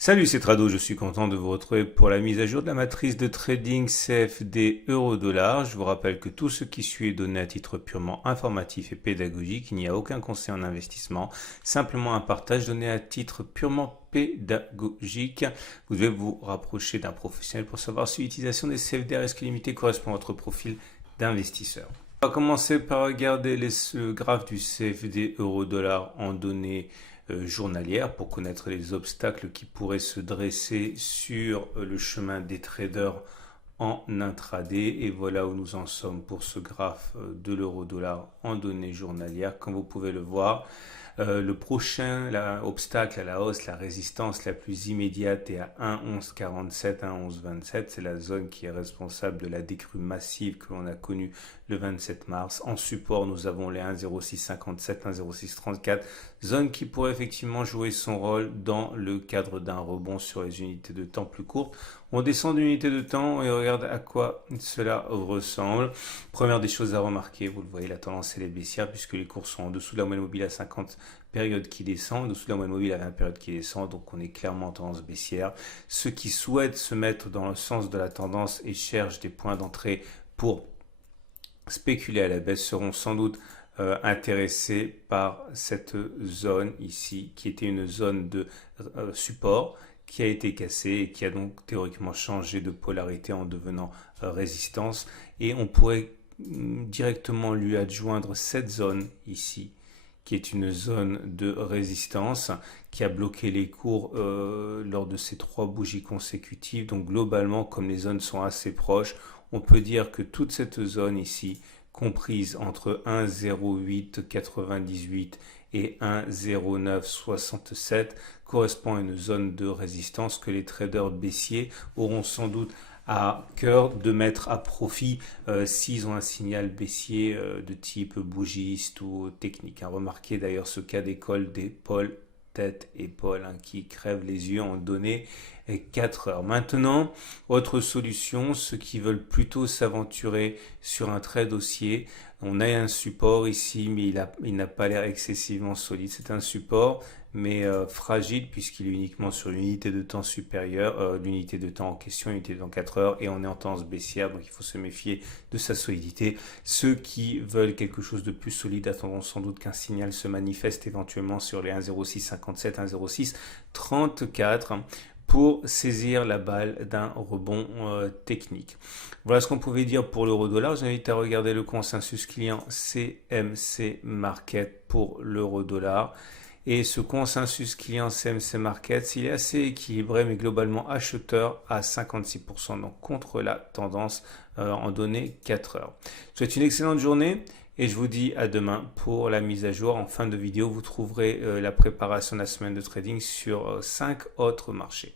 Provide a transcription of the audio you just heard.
Salut, c'est Trado, je suis content de vous retrouver pour la mise à jour de la matrice de trading CFD euro-dollar. Je vous rappelle que tout ce qui suit est donné à titre purement informatif et pédagogique. Il n'y a aucun conseil en investissement, simplement un partage donné à titre purement pédagogique. Vous devez vous rapprocher d'un professionnel pour savoir si l'utilisation des CFD à risque limité correspond à votre profil d'investisseur. On va commencer par regarder le graphe du CFD euro-dollar en données journalières pour connaître les obstacles qui pourraient se dresser sur le chemin des traders en intraday. Et voilà où nous en sommes pour ce graphe de l'euro-dollar en données journalières. Comme vous pouvez le voir, le prochain obstacle à la hausse, la résistance la plus immédiate est à 1,1147, 1,1127. C'est la zone qui est responsable de la décrue massive que l'on a connue le 27 mars. En support, nous avons les 1,0657, 1,0634, zone qui pourrait effectivement jouer son rôle dans le cadre d'un rebond sur les unités de temps plus courtes. On descend d'une unité de temps et on regarde à quoi cela ressemble. Première des choses à remarquer, vous le voyez, la tendance elle est baissière puisque les cours sont en dessous de la moyenne mobile à 50 période qui descend, en dessous de la moyenne mobile à 20 période qui descend, donc on est clairement en tendance baissière. Ceux qui souhaitent se mettre dans le sens de la tendance et cherchent des points d'entrée pour spéculer à la baisse seront sans doute intéressés par cette zone ici, qui était une zone de support, qui a été cassée et qui a donc théoriquement changé de polarité en devenant résistance. Et on pourrait directement lui adjoindre cette zone ici, qui est une zone de résistance, qui a bloqué les cours lors de ces 3 bougies consécutives. Donc globalement, comme les zones sont assez proches, on peut dire que toute cette zone ici, comprise entre 1,0898 et 1,0967, correspond à une zone de résistance que les traders baissiers auront sans doute à cœur de mettre à profit s'ils ont un signal baissier de type bougiste ou technique. Remarquez d'ailleurs ce cas d'école des pôles tête-épaule qui crèvent les yeux en données 4 heures. Maintenant, autre solution, ceux qui veulent plutôt s'aventurer sur un trade haussier, on a un support ici, mais il n'a pas l'air excessivement solide. C'est un support, mais fragile, puisqu'il est uniquement sur l'unité de temps supérieure, l'unité de temps en question, l'unité de temps 4 heures, et on est en tendance baissière, donc il faut se méfier de sa solidité. Ceux qui veulent quelque chose de plus solide attendront sans doute qu'un signal se manifeste éventuellement sur les 1,0657, 1,0634, pour saisir la balle d'un rebond technique. Voilà ce qu'on pouvait dire pour l'euro-dollar. J'invite à regarder le consensus client CMC Market pour l'euro-dollar. Et ce consensus client CMC Market, il est assez équilibré, mais globalement acheteur à 56%, donc contre la tendance en données 4 heures. Je vous souhaite une excellente journée. Et je vous dis à demain pour la mise à jour. En fin de vidéo, vous trouverez la préparation de la semaine de trading sur 5 autres marchés.